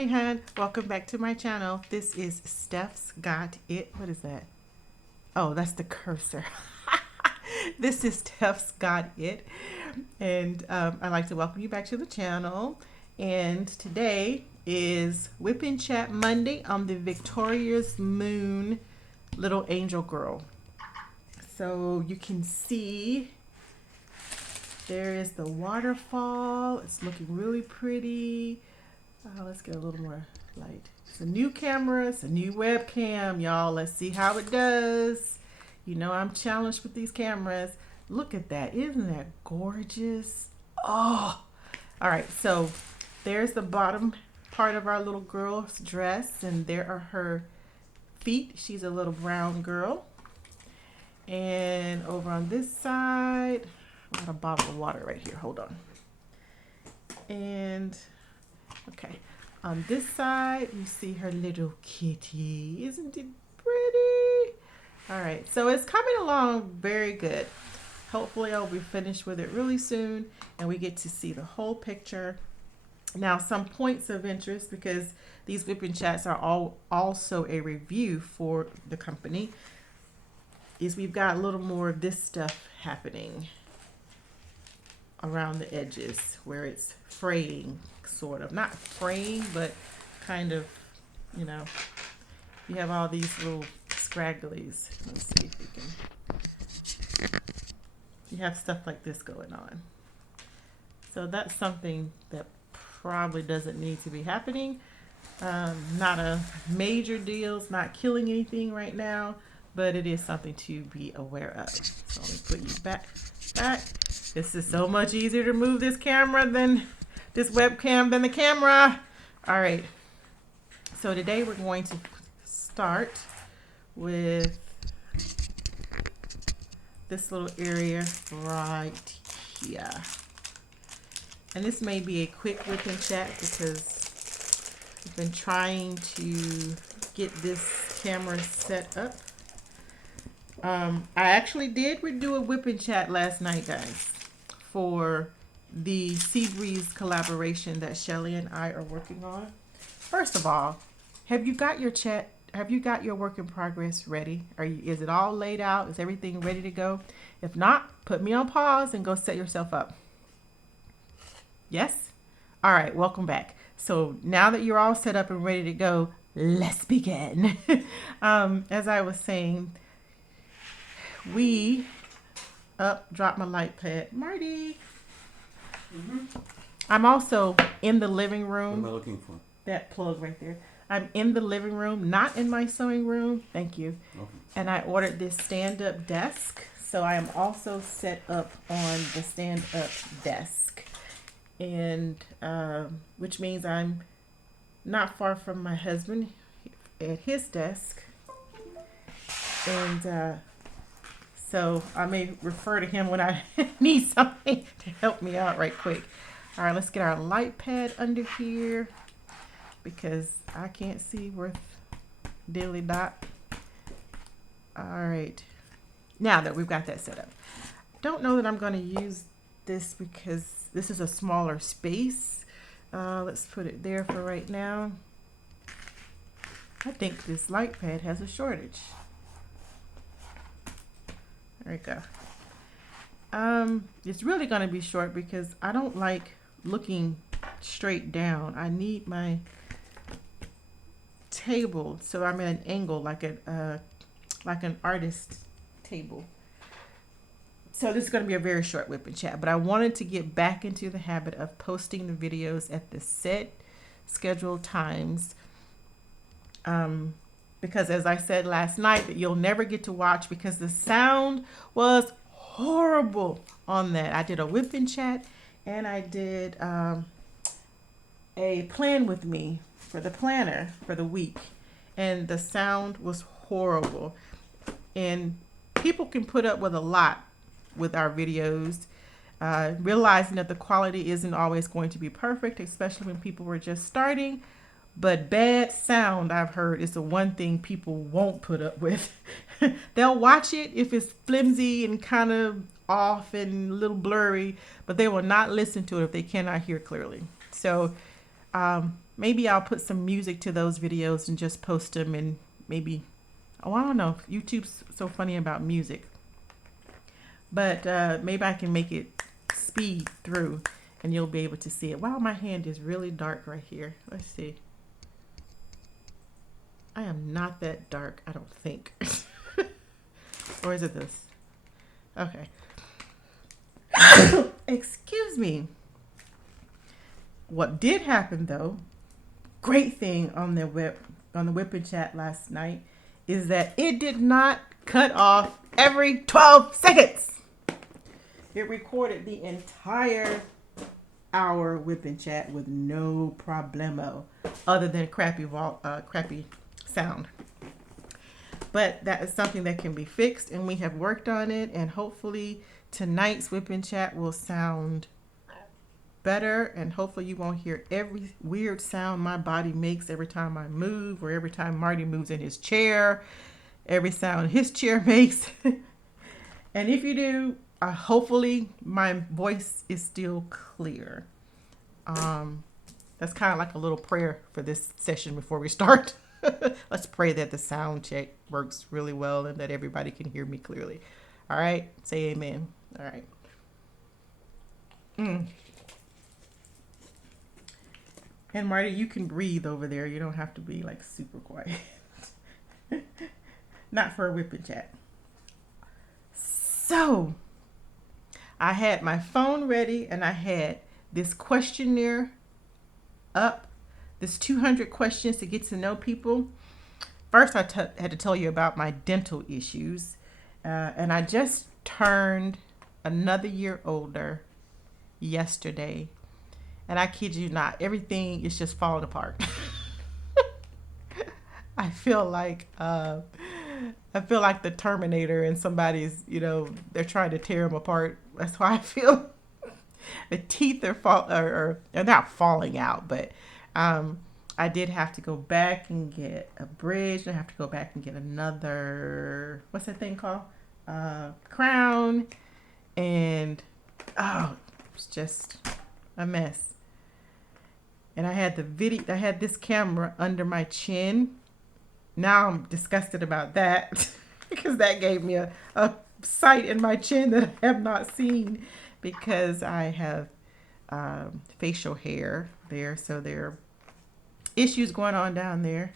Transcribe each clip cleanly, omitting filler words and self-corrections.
Howdy Hon. Welcome back to my channel. This is Stephsgotit. What is that? Oh, that's the cursor. This is Stephsgotit. And I'd like to welcome you back to the channel. And today is Whip and Chat Monday on the Victoria's Moon Little Angel Girl. So you can see there is the waterfall. It's looking really pretty. Let's get a little more light. It's a new camera. It's a new webcam, y'all. Let's see how it does. You know I'm challenged with these cameras. Look at that. Isn't that gorgeous? Oh! All right, so there's the bottom part of our little girl's dress, and there are her feet. She's a little brown girl. And over on this side, I got a bottle of water right here. Hold on. And okay, on this side, you see her little kitty. Isn't it pretty? All right, so it's coming along very good. Hopefully I'll be finished with it really soon and we get to see the whole picture. Now, some points of interest, because these Whip and Chats are also a review for the company, is we've got a little more of this stuff happening around the edges where it's fraying, sort of. Not fraying, but kind of, you know, you have all these little scragglies. Let's see if we can. You have stuff like this going on. So that's something that probably doesn't need to be happening. Not a major deal. It's not killing anything right now, but it is something to be aware of. So let me put you back. This is so much easier to move this camera than this webcam than the camera. All right. So today we're going to start with this little area right here. And this may be a quick Whip and Chat because I've been trying to get this camera set up. I actually did do a Whip and Chat last night, guys, for the Seabreeze collaboration that Shelley and I are working on. First of all, have you got your chat? Have you got your work in progress ready? Is it all laid out? Is everything ready to go? If not, put me on pause and go set yourself up. Yes? All right, welcome back. So now that you're all set up and ready to go, let's begin. As I was saying, dropped my light pad. Marty. I'm also in the living room. What am I looking for? That plug right there. I'm in the living room, not in my sewing room. Thank you. Okay. And I ordered this stand-up desk. So I am also set up on the stand-up desk. And which means I'm not far from my husband at his desk. And so I may refer to him when I need something to help me out right quick. All right, let's get our light pad under here because I can't see worth dilly dot. All right, now that we've got that set up, don't know that I'm going to use this because this is a smaller space. Let's put it there for right now. I think this light pad has a shortage. There we go. It's really going to be short because I don't like looking straight down. I need my table so I'm at an angle like an artist table. So this is going to be a very short Whip and Chat, but I wanted to get back into the habit of posting the videos at the set scheduled times. Because as I said last night, that you'll never get to watch because the sound was horrible on that. I did a Whip and Chat and I did a plan with me for the planner for the week, and the sound was horrible. And people can put up with a lot with our videos, realizing that the quality isn't always going to be perfect, especially when people were just starting. But bad sound, I've heard, is the one thing people won't put up with. They'll watch it if it's flimsy and kind of off and a little blurry, but they will not listen to it if they cannot hear clearly. So Maybe I'll put some music to those videos and just post them, and maybe, oh, I don't know. YouTube's so funny about music. But maybe I can make it speed through and you'll be able to see it. Wow, my hand is really dark right here. Let's see. I am not that dark, I don't think. Or is it this? Okay. Excuse me. What did happen though, great thing on the WIP and chat last night, is that it did not cut off every 12 seconds. It recorded the entire hour WIP and chat with no problemo, other than crappy sound. But that is something that can be fixed, and we have worked on it, and hopefully tonight's WIP and chat will sound better, and hopefully you won't hear every weird sound my body makes every time I move, or every time Marty moves in his chair, every sound his chair makes. And if you do, hopefully my voice is still clear. That's kind of like a little prayer for this session before we start. Let's pray that the sound check works really well and that everybody can hear me clearly. All right, say amen. All right. And Marty, you can breathe over there. You don't have to be like super quiet. Not for a WIP and chat. So I had my phone ready and I had this questionnaire up. This 200 questions to get to know people. First, I had to tell you about my dental issues. And I just turned another year older yesterday. And I kid you not, everything is just falling apart. I feel like the Terminator, and somebody's, they're trying to tear them apart. That's why I feel. The teeth are they're not falling out, but I did have to go back and get a bridge. I have to go back and get another, what's that thing called? Crown. And it's just a mess. And I had this camera under my chin. Now I'm disgusted about that because that gave me a sight in my chin that I have not seen, because I have facial hair there. So there are issues going on down there.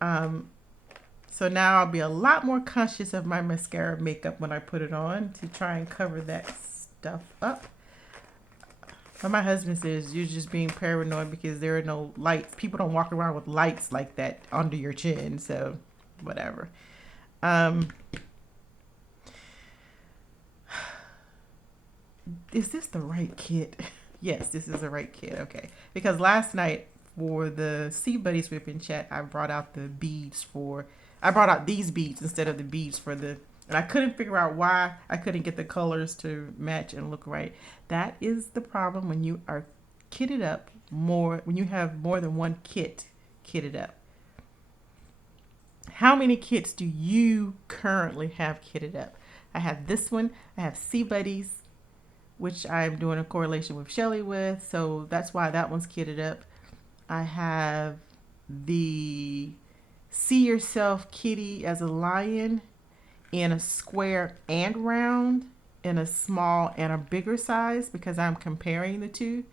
So now I'll be a lot more conscious of my mascara makeup when I put it on to try and cover that stuff up. But my husband says you're just being paranoid because there are no lights. People don't walk around with lights like that under your chin. So whatever. Is this the right kit? Yes, this is the right kit. Okay. Because last night for the Sea Buddies WIP and chat, I brought out these beads instead of the beads and I couldn't figure out why I couldn't get the colors to match and look right. That is the problem when you are kitted up when you have more than one kit kitted up. How many kits do you currently have kitted up? I have this one. I have Sea Buddies, which I'm doing a correlation with Shelley with. So that's why that one's kitted up. I have the See Yourself Kitty as a lion in a square and round, in a small and a bigger size, because I'm comparing the two.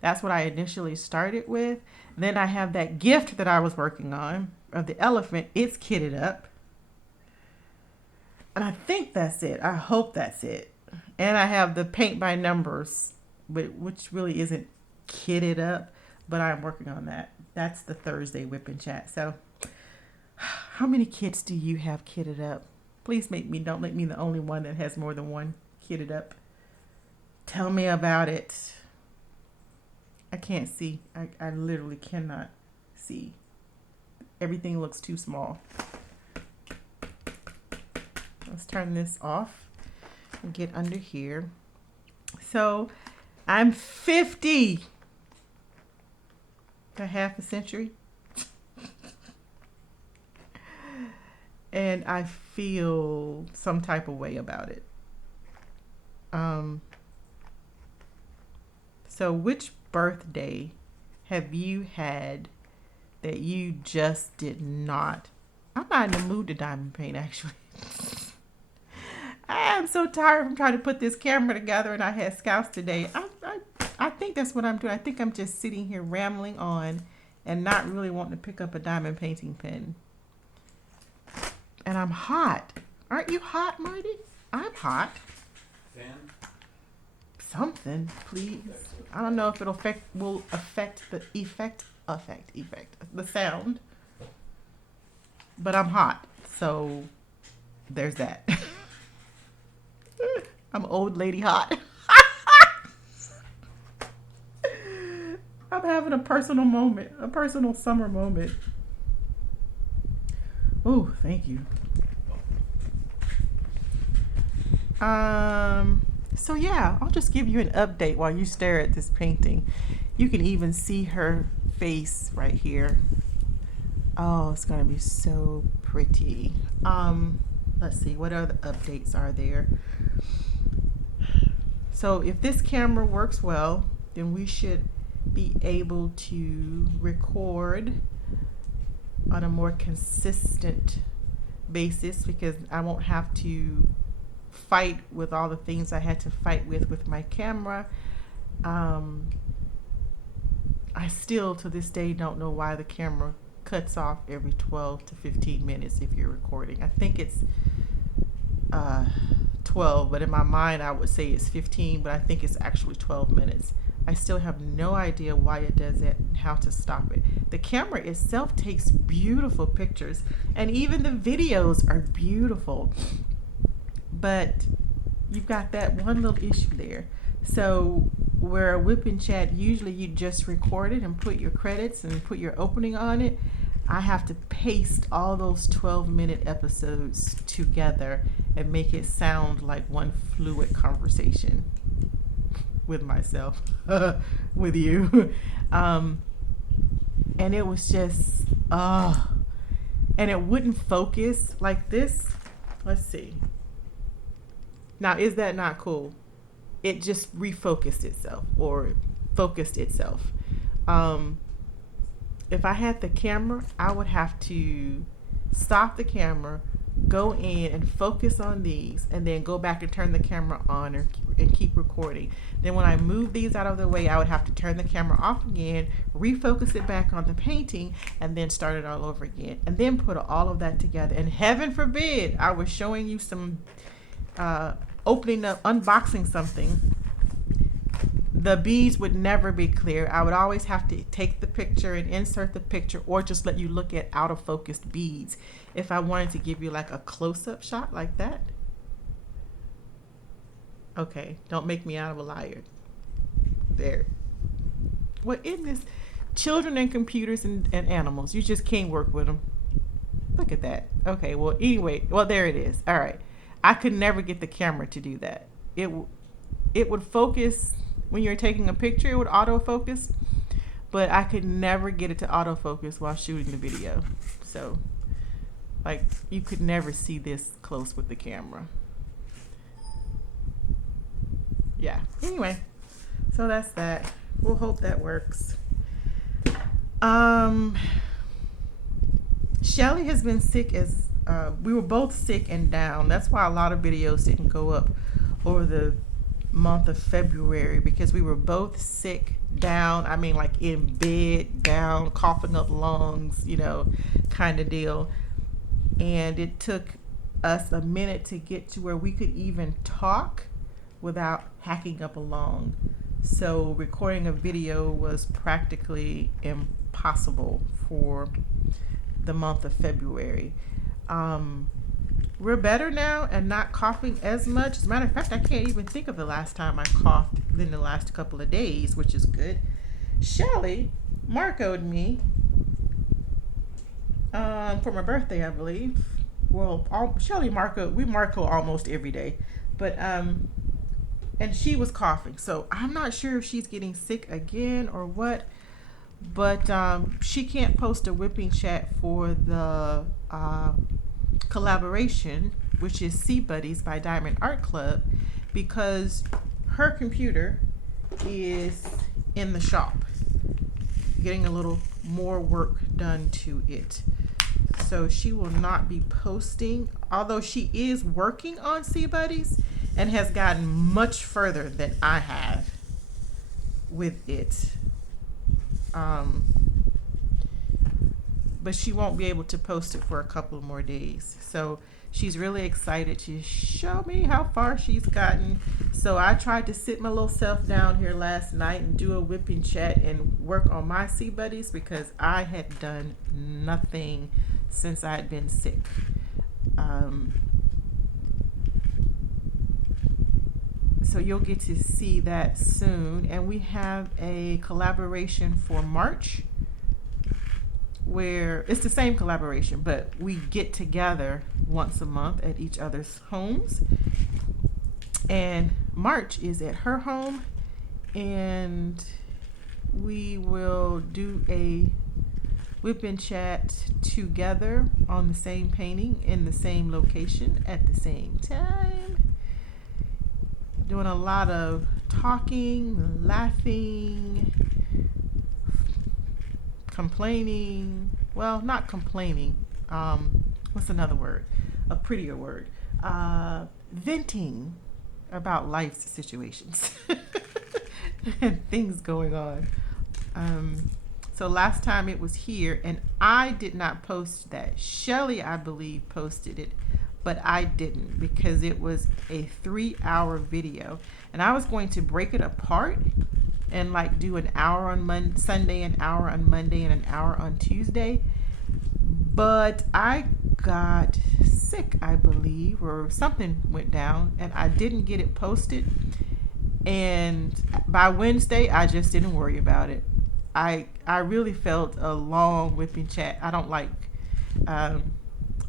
That's what I initially started with. Then I have that gift that I was working on of the elephant. It's kitted up. And I think that's it. I hope that's it. And I have the paint by numbers, which really isn't kitted up, but I'm working on that. That's the Thursday WIP and chat. So how many kits do you have kitted up? Please don't make me the only one that has more than one kitted up. Tell me about it. I can't see. I literally cannot see. Everything looks too small. Let's turn this off and get under here. So I'm 50. A half a century. And I feel some type of way about it. So which birthday have you had that you just did not? I'm not in the mood to diamond paint, actually. I am so tired from trying to put this camera together, and I had scouts today. I think that's what I'm doing. I think I'm just sitting here rambling on and not really wanting to pick up a diamond painting pen. And I'm hot. Aren't you hot, Marty? I'm hot. Fan? Something, please. I don't know if it'll affect the sound. But I'm hot, so there's that. I'm old lady hot. I'm having a personal moment, a personal summer moment. Oh, thank you. So yeah, I'll just give you an update while you stare at this painting. You can even see her face right here. Oh, it's gonna be so pretty. Let's see, what other updates are there? So if this camera works well, then we should be able to record on a more consistent basis, because I won't have to fight with all the things I had to fight with my camera. I still to this day don't know why the camera cuts off every 12 to 15 minutes if you're recording. I think it's 12, but in my mind I would say it's 15, but I think it's actually 12 minutes. I still have no idea why it does it and how to stop it. The camera itself takes beautiful pictures, and even the videos are beautiful, but you've got that one little issue there. So where a WIP and chat, usually you just record it and put your credits and put your opening on it, I have to paste all those 12-minute episodes together and make it sound like one fluid conversation with myself, with you. And it was just, and it wouldn't focus like this. Let's see. Now, is that not cool? It just refocused itself, or focused itself. If I had the camera, I would have to stop the camera, go in and focus on these, and then go back and turn the camera on and keep recording. Then when I move these out of the way, I would have to turn the camera off again, refocus it back on the painting, and then start it all over again, and then put all of that together. And heaven forbid I was showing you some unboxing something, the beads would never be clear. I would always have to take the picture and insert the picture, or just let you look at out of focused beads if I wanted to give you like a close-up shot like that. Okay, don't make me out of a liar. There. What in this? Children and computers and animals. You just can't work with them. Look at that. Okay, well, anyway, well, there it is. All right. I could never get the camera to do that. It would focus when you're taking a picture, it would autofocus, but I could never get it to autofocus while shooting the video. So, like, you could never see this close with the camera. Yeah. Anyway, so that's that. We'll hope that works. Shelley has been sick as we were both sick and down. That's why a lot of videos didn't go up over the month of February, because we were both sick, down. I mean, like in bed, down, coughing up lungs, kind of deal. And it took us a minute to get to where we could even talk without hacking up a lung. So recording a video was practically impossible for the month of February. We're better now and not coughing as much. As a matter of fact, I can't even think of the last time I coughed in the last couple of days, which is good. Shelley Marco'd me for my birthday, I believe. Well, Shelley we Marco almost every day, but and she was coughing. So I'm not sure if she's getting sick again or what, but she can't post a whipping chat for the collaboration, which is Sea Buddies by Diamond Art Club, because her computer is in the shop getting a little more work done to it. So she will not be posting, although she is working on Sea Buddies and has gotten much further than I have with it. But she won't be able to post it for a couple more days. So she's really excited to show me how far she's gotten. So I tried to sit my little self down here last night and do a whipping chat and work on my Sea Buddies because I had done nothing since I had been sick. So you'll get to see that soon. And we have a collaboration for March where it's the same collaboration, but we get together once a month at each other's homes. And March is at her home, and we will do a whip and chat together on the same painting in the same location at the same time. Doing a lot of talking, laughing, complaining. Well, not complaining. What's another word? A prettier word. Venting about life's situations and things going on. So last time it was here, and I did not post that. Shelley, I believe, posted it, but I didn't because it was a 3-hour video, and I was going to break it apart and like do an hour on Sunday, an hour on Monday, and an hour on Tuesday. But I got sick, I believe, or something went down, and I didn't get it posted. And by Wednesday, I just didn't worry about it. I really felt a long whipping chat. I don't like,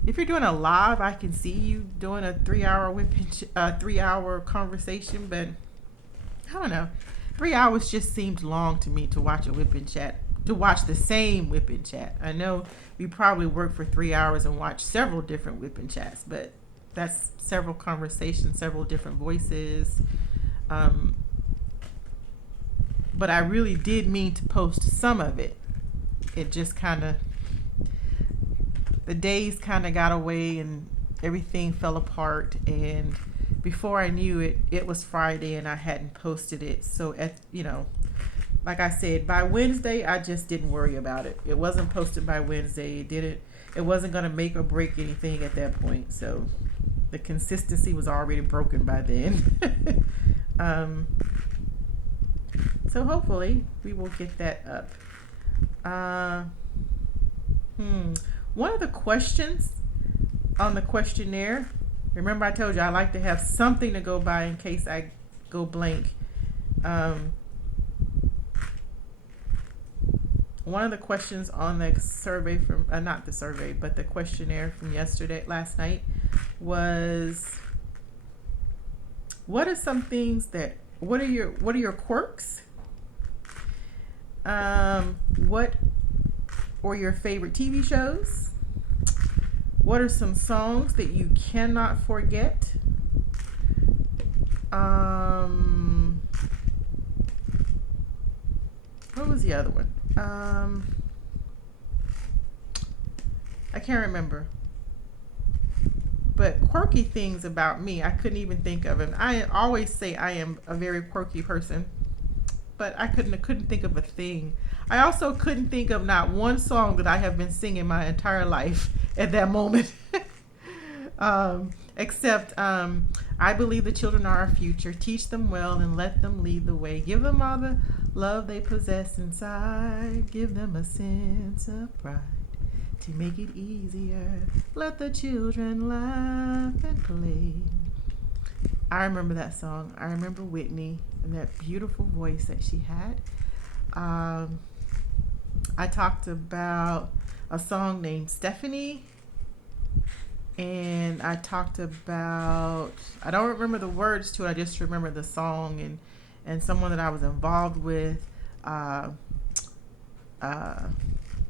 if you're doing a live, I can see you doing a 3-hour whipping, 3-hour conversation, but I don't know. 3 hours just seemed long to me to watch a whipping chat, to watch the same whipping chat. I know we probably worked for 3 hours and watched several different whipping chats, but that's several conversations, several different voices. But I really did mean to post some of it. It just kind of, the days kind of got away and everything fell apart. And before I knew it, it was Friday and I hadn't posted it. So, like I said, by Wednesday, I just didn't worry about it. It wasn't posted by Wednesday. It wasn't going to make or break anything at that point. So the consistency was already broken by then. So hopefully we will get that up. One of the questions on the questionnaire, remember I told you I like to have something to go by in case I go blank. One of the questions on the survey from, not the survey, but the questionnaire from last night was, what are some things that, what are your quirks? What are your favorite TV shows? What are some songs that you cannot forget? What was the other one? I can't remember. But quirky things about me, I couldn't even think of them. I always say I am a very quirky person, but I couldn't think of a thing. I also couldn't think of not one song that I have been singing my entire life at that moment. Except I believe the children are our future. Teach them well and let them lead the way. Give them all the love they possess inside. Give them a sense of pride to make it easier. Let the children laugh and play. I remember that song. I remember Whitney and that beautiful voice that she had. I talked about a song named Stephanie. And I talked about, I don't remember the words to it, I just remember the song and someone that I was involved with,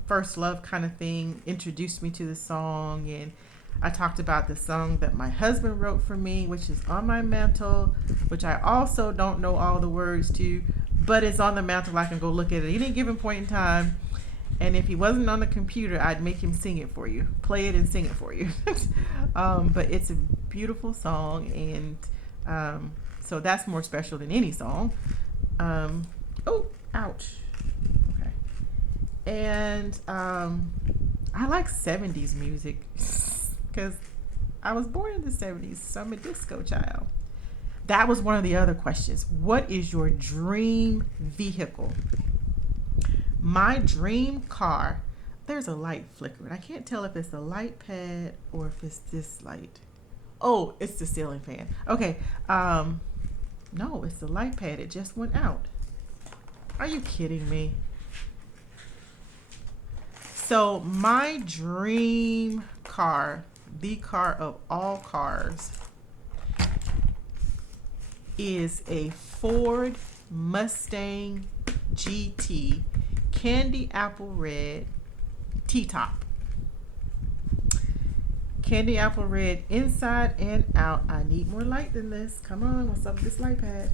first love kind of thing, introduced me to the song. And I talked about the song that my husband wrote for me, which is on my mantle, which I also don't know all the words to, but it's on the mantle. I can go look at it at any given point in time. And if he wasn't on the computer, I'd make him sing it for you, play it and sing it for you. But it's a beautiful song, and so that's more special than any song. Oh, ouch. Okay. And I like 70s music because I was born in the 70s, so I'm a disco child. That was one of the other questions. What is your dream vehicle? My dream car, there's a light flickering. I can't tell if it's the light pad or if it's this light. Oh, it's the ceiling fan. Okay. No, it's the light pad. It just went out. Are you kidding me? So my dream car, the car of all cars, is a Ford Mustang GT candy apple red T-top. Candy apple red inside and out. I need more light than this. Come on, what's up with this light pad?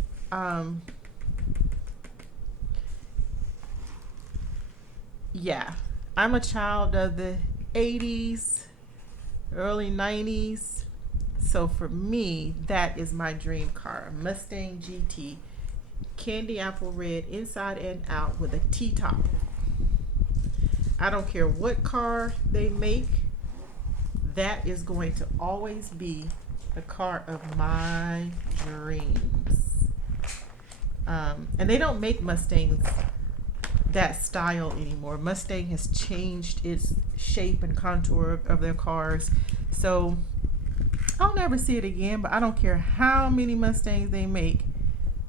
Yeah, I'm a child of the 80s, early 90s. So for me, that is my dream car. A Mustang GT, candy apple red inside and out with a T-top. I don't care what car they make, that is going to always be the car of my dreams. And they don't make Mustangs that style anymore. Mustang has changed its shape and contour of their cars. So I'll never see it again, but I don't care how many Mustangs they make,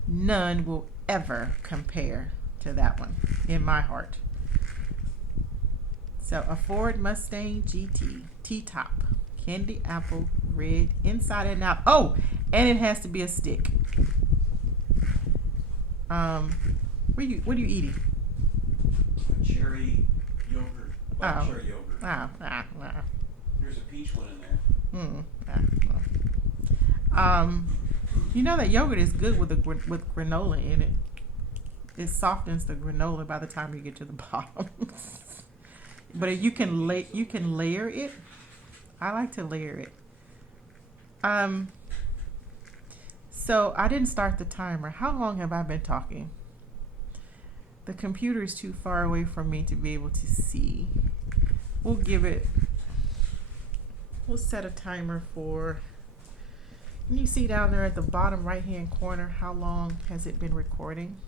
none will ever compare to that one in my heart. So a Ford Mustang GT T-top, candy apple red inside and out. Oh, and it has to be a stick. What are you eating? Cherry yogurt. Cherry yogurt. There's a peach one in there. You know that yogurt is good with granola in it. It softens the granola by the time you get to the bottom. But you can layer it. I like to layer it. So I didn't start the timer. How long have I been talking? The computer is too far away from me to be able to see. We'll set a timer for, can you see down there at the bottom right hand corner how long has it been recording?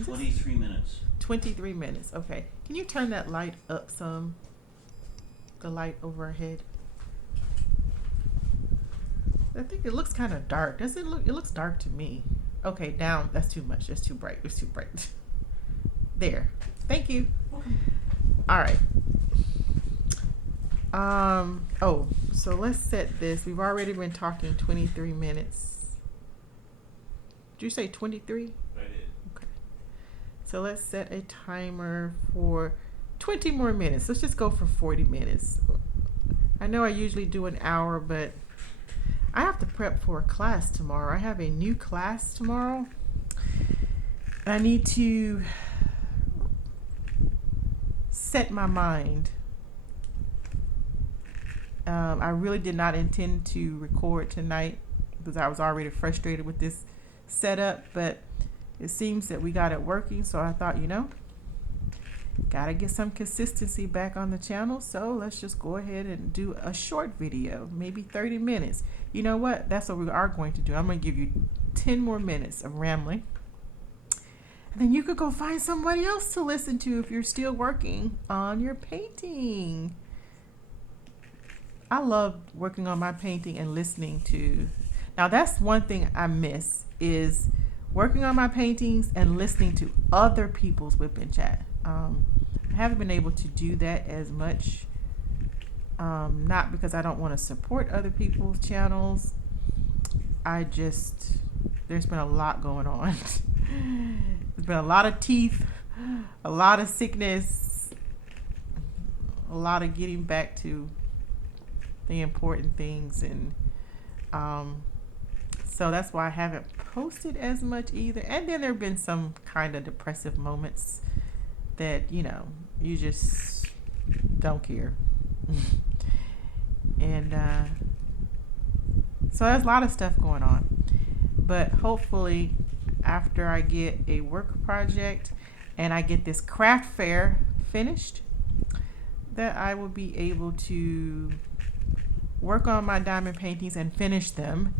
23 minutes. 23 minutes. Okay. Can you turn that light up some? The light over our head. I think it looks kind of dark. Does it look? It looks dark to me. Okay, down. That's too much. That's too bright. It's too bright. There. Thank you. Okay. All right. Oh, so let's set this. We've already been talking 23 minutes. Did you say 23? I did. Okay. So let's set a timer for 20 more minutes. Let's just go for 40 minutes. I know I usually do an hour, but I have to prep for a class tomorrow. I have a new class tomorrow. I need to set my mind. I really did not intend to record tonight because I was already frustrated with this setup, but it seems that we got it working. So I thought, gotta get some consistency back on the channel. So let's just go ahead and do a short video, maybe 30 minutes. You know what? That's what we are going to do. I'm going to give you 10 more minutes of rambling. And then you could go find somebody else to listen to if you're still working on your painting. I love working on my painting and listening to. Now that's one thing I miss is working on my paintings and listening to other people's WIP and chat. I haven't been able to do that as much. Not because I don't want to support other people's channels. There's been a lot going on. There's been a lot of teeth, a lot of sickness, a lot of getting back to the important things, and so that's why I haven't posted as much either. And then there have been some kind of depressive moments that, you know, you just don't care. And so there's a lot of stuff going on. But hopefully after I get a work project and I get this craft fair finished, that I will be able to work on my diamond paintings and finish them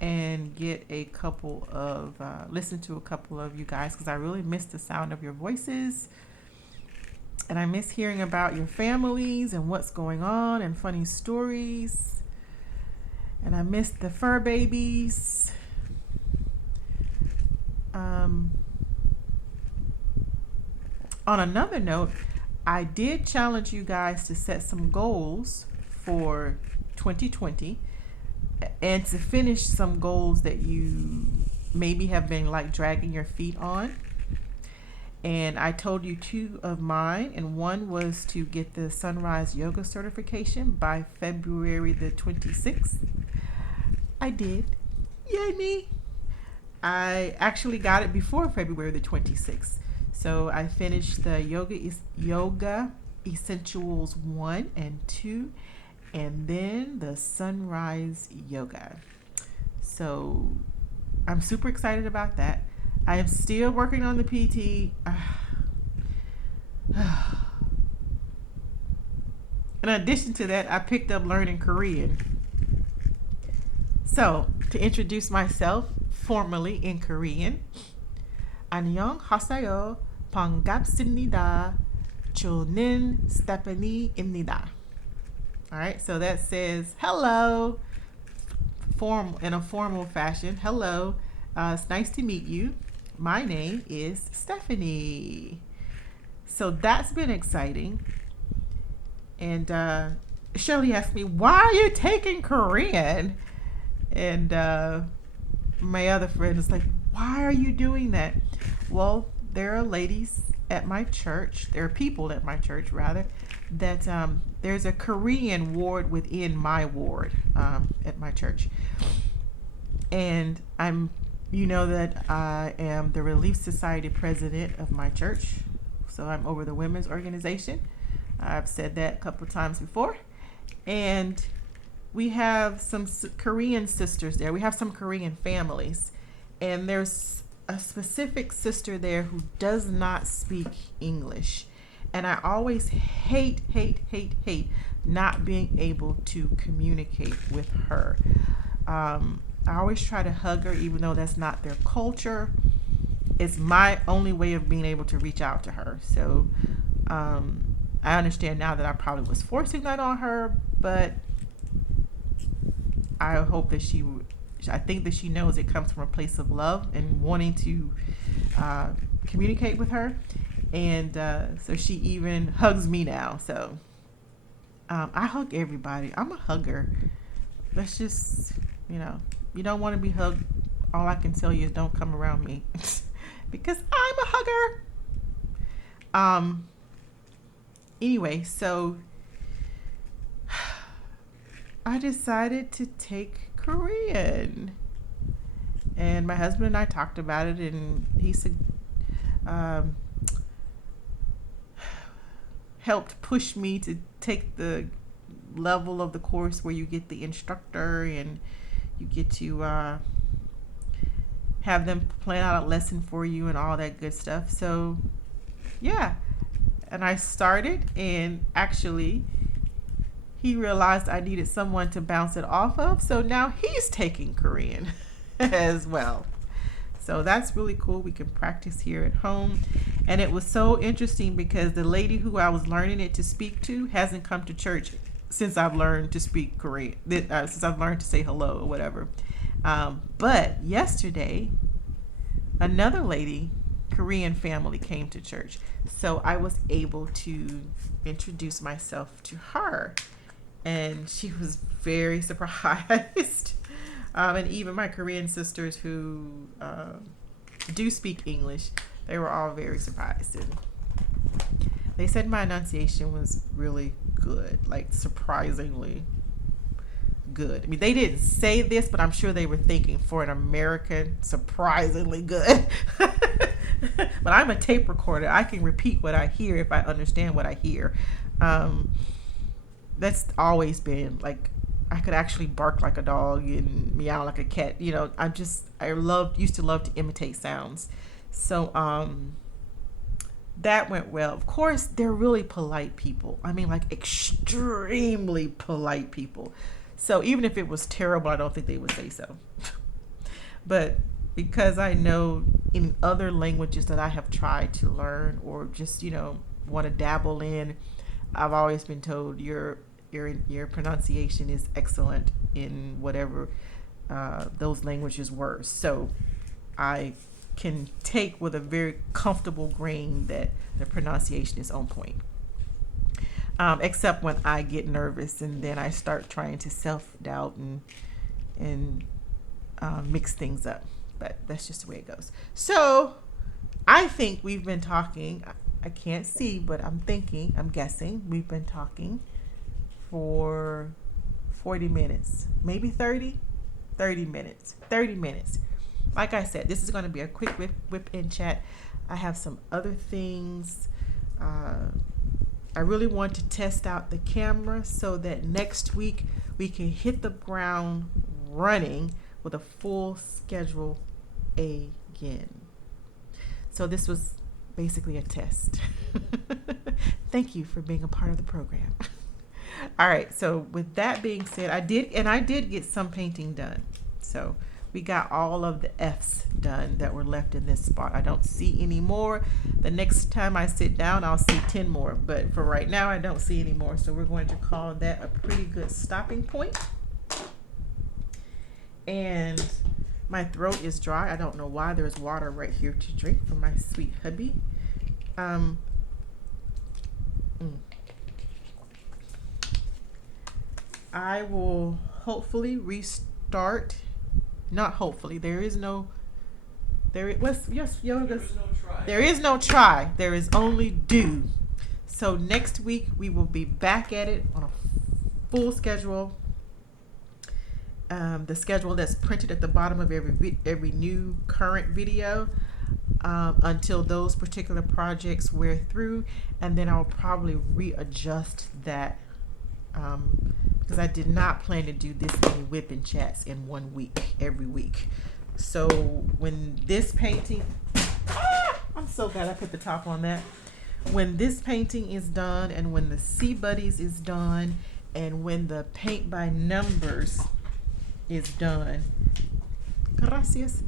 and get a couple of, listen to a couple of you guys, because I really miss the sound of your voices. And I miss hearing about your families and what's going on and funny stories. And I miss the fur babies. On another note, I did challenge you guys to set some goals for 2020 and to finish some goals that you maybe have been like dragging your feet on. And I told you 2 of mine, and one was to get the Sunrise Yoga certification by February the 26th. I did. Yay me. I actually got it before February the 26th. So I finished the Yoga Essentials 1 and 2, and then the Sunrise Yoga. So I'm super excited about that. I am still working on the PT. In addition to that, I picked up learning Korean. So, to introduce myself formally in Korean, 안녕하세요. 반갑습니다. 저는 Stephanie입니다. All right, so that says hello, in a formal fashion. Hello, it's nice to meet you. My name is Stephanie. So that's been exciting. And Shelley asked me, why are you taking Korean? And my other friend is like, why are you doing that? Well, there are ladies at my church, there are people at my church rather, that there's a Korean ward within my ward at my church. And you know that I am the Relief Society president of my church. So I'm over the women's organization. I've said that a couple of times before. And we have some Korean sisters there. We have some Korean families. And there's a specific sister there who does not speak English. And I always hate not being able to communicate with her. I always try to hug her, even though that's not their culture. It's my only way of being able to reach out to her. So I understand now that I probably was forcing that on her, but I hope that I think that she knows it comes from a place of love and wanting to communicate with her. And so she even hugs me now. So I hug everybody. I'm a hugger. That's just, you don't want to be hugged. All I can tell you is don't come around me because I'm a hugger. Anyway, so I decided to take Korean. And my husband and I talked about it, and he said, helped push me to take the level of the course where you get the instructor and you get to have them plan out a lesson for you and all that good stuff. So yeah, and I started, and actually he realized I needed someone to bounce it off of, so now he's taking Korean as well. So that's really cool. We can practice here at home. And it was so interesting because the lady who I was learning it to speak to hasn't come to church since I've learned to speak Korean, since I've learned to say hello or whatever. But yesterday, another lady, Korean family, came to church. So I was able to introduce myself to her. And she was very surprised. And even my Korean sisters who do speak English, they were all very surprised. And they said my enunciation was really good, like surprisingly good. I mean, they didn't say this, but I'm sure they were thinking, for an American, surprisingly good. But I'm a tape recorder. I can repeat what I hear if I understand what I hear. That's always been like, I could actually bark like a dog and meow like a cat. Used to love to imitate sounds. So that went well. Of course, they're really polite people. I mean, like extremely polite people. So even if it was terrible, I don't think they would say so. But because I know in other languages that I have tried to learn or just, want to dabble in, I've always been told your pronunciation is excellent in whatever those languages were. So I can take with a very comfortable grain that the pronunciation is on point. Except when I get nervous and then I start trying to self-doubt and mix things up. But that's just the way it goes. So I think we've been talking, I can't see, but I'm guessing we've been talking for 40 minutes, maybe 30 minutes. Like I said, this is going to be a quick whip in chat. I have some other things. I really want to test out the camera so that next week we can hit the ground running with a full schedule again. So this was basically a test. Thank you for being a part of the program. All right, so with that being said, I did get some painting done. So we got all of the F's done that were left in this spot. I don't see any more. The next time I sit down, I'll see 10 more. But for right now, I don't see any more. So we're going to call that a pretty good stopping point. And my throat is dry. I don't know why. There's water right here to drink from my sweet hubby. I will hopefully restart. Not hopefully. There is no try. There is only do. So next week we will be back at it on a full schedule. The schedule that's printed at the bottom of every new current video until those particular projects wear through, and then I'll probably readjust that because I did not plan to do this many whipping chats in 1 week every week. So when this painting, I'm so glad I put the top on that. When this painting is done, and when the Sea Buddies is done, and when the paint by numbers is done, gracias.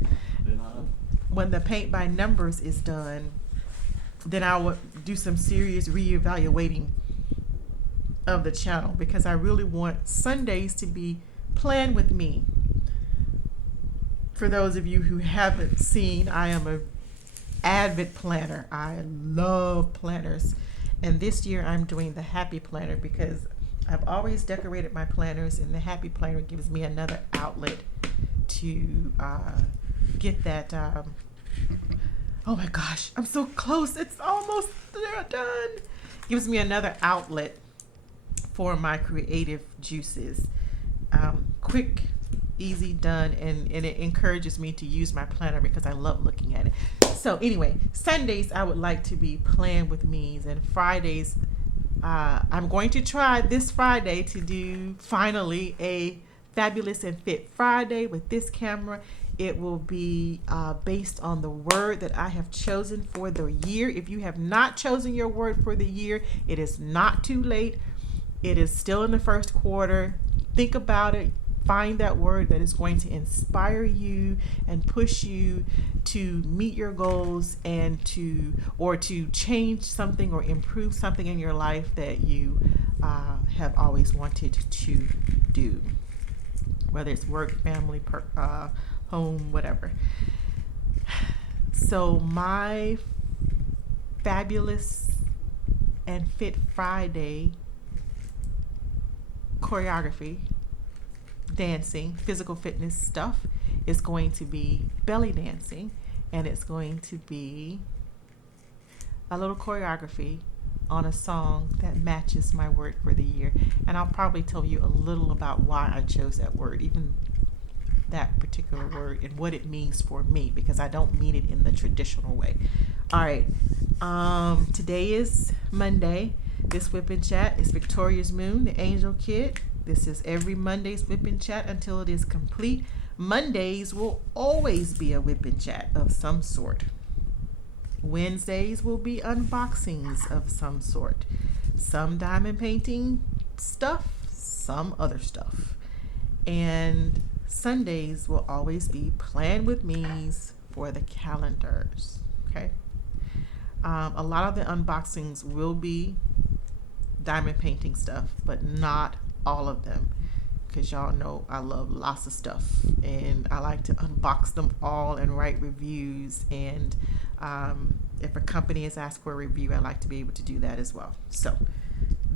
When the paint by numbers is done, then I will do some serious reevaluating of the channel, because I really want Sundays to be planned with me. For those of you who haven't seen, I am a avid planner. I love planners, and this year I'm doing the Happy Planner because I've always decorated my planners, and the Happy Planner gives me another outlet to get that. Oh my gosh, I'm so close. It's almost done. Gives me another outlet for my creative juices. Quick, easy, done, and it encourages me to use my planner because I love looking at it. So anyway, Sundays I would like to be playing with me's, and Fridays I'm going to try this Friday to do finally a Fabulous and Fit Friday with this camera. It will be based on the word that I have chosen for the year. If you have not chosen your word for the year, it is not too late. It is still in the first quarter. Think about it. Find that word that is going to inspire you and push you to meet your goals and to change something or improve something in your life that you have always wanted to do, whether it's work, family, home, whatever. So my Fabulous and Fit Friday choreography, dancing, physical fitness stuff is going to be belly dancing, and it's going to be a little choreography on a song that matches my word for the year. And I'll probably tell you a little about why I chose that word, even that particular word and what it means for me, because I don't mean it in the traditional way. All right. Today is Monday. This Whip and Chat is Victoria's Moon, the Angel Kid. This is every Monday's Whip and Chat until it is complete. Mondays will always be a Whip and Chat of some sort. Wednesdays will be unboxings of some sort. Some diamond painting stuff, some other stuff. And Sundays will always be Plan With Me's for the calendars. Okay. A lot of the unboxings will be diamond painting stuff, but not all of them, because y'all know I love lots of stuff and I like to unbox them all and write reviews, and if a company is asked for a review, I like to be able to do that as well. So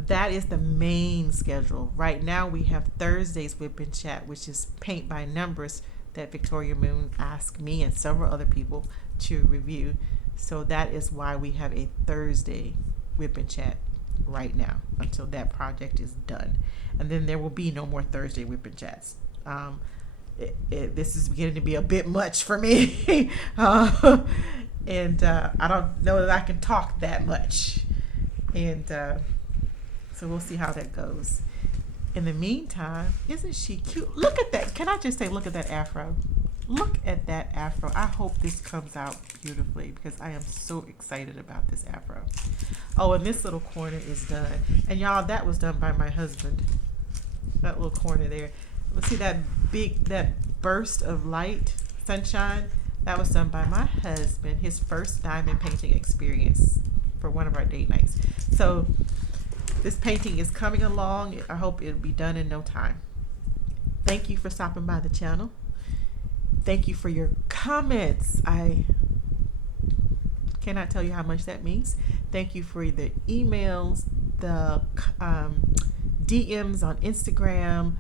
that is the main schedule. Right now we have Thursday's Whip and Chat, which is paint by numbers that Victoria Moon asked me and several other people to review. So that is why we have a Thursday Whip and Chat right now until that project is done. And then there will be no more Thursday Whip and Chats. This is beginning to be a bit much for me. And I don't know that I can talk that much. And so we'll see how that goes. In the meantime, isn't she cute? Look at that. Can I just say, look at that afro? Look at that afro. I hope this comes out beautifully because I am so excited about this afro. Oh, and this little corner is done. And y'all, that was done by my husband. That little corner there. Let's see that burst of light, sunshine. That was done by my husband, his first diamond painting experience for one of our date nights. So this painting is coming along. I hope it'll be done in no time. Thank you for stopping by the channel. Thank you for your comments. I cannot tell you how much that means. Thank you for the emails, the DMs on Instagram.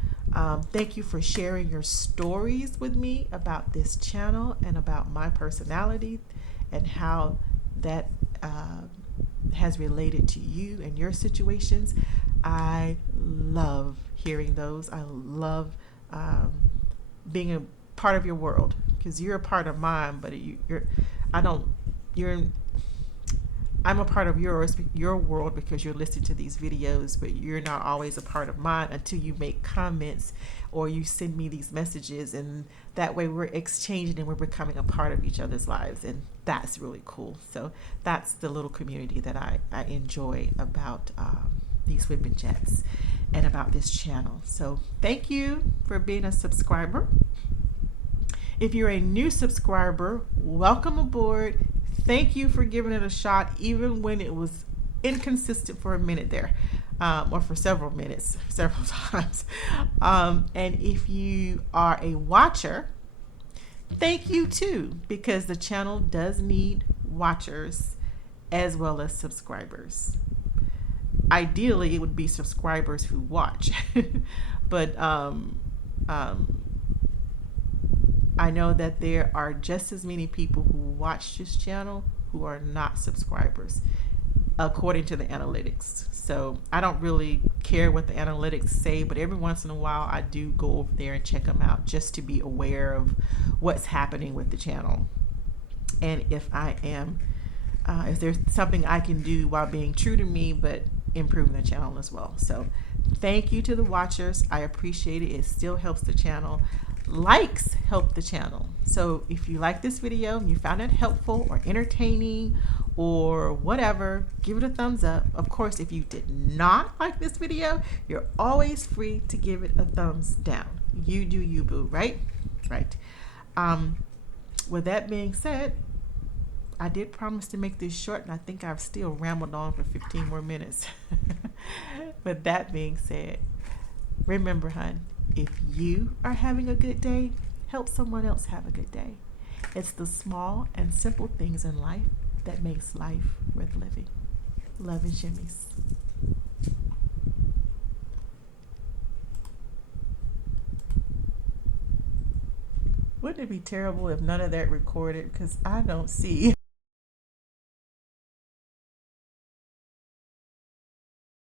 Thank you for sharing your stories with me about this channel and about my personality and how that has related to you and your situations. I love hearing those. I love being a part of your world, because you're a part of mine, but I'm a part of your world because you're listening to these videos, but you're not always a part of mine until you make comments or you send me these messages, and that way we're exchanging and we're becoming a part of each other's lives, and that's really cool. So that's the little community that I enjoy about these Whip and Chats and about this channel. So thank you for being a subscriber. If you're a new subscriber, welcome aboard. Thank you for giving it a shot, even when it was inconsistent for a minute there, or for several minutes, several times. And if you are a watcher, thank you too, because the channel does need watchers as well as subscribers. Ideally, it would be subscribers who watch, but I know that there are just as many people who watch this channel who are not subscribers, according to the analytics. So I don't really care what the analytics say, but every once in a while I do go over there and check them out just to be aware of what's happening with the channel. And if I am, if there's something I can do while being true to me, but improving the channel as well. So thank you to the watchers. I appreciate it. It still helps the channel. Likes help the channel. So if you like this video and you found it helpful or entertaining or whatever, give it a thumbs up. Of course, if you did not like this video, you're always free to give it a thumbs down. You do you, boo, right? Right. With that being said, I did promise to make this short, and I think I've still rambled on for 15 more minutes. With that being said, remember, hon, if you are having a good day, help someone else have a good day. It's the small and simple things in life that makes life worth living. Love and Shimmies. Wouldn't it be terrible if none of that recorded? Because I don't see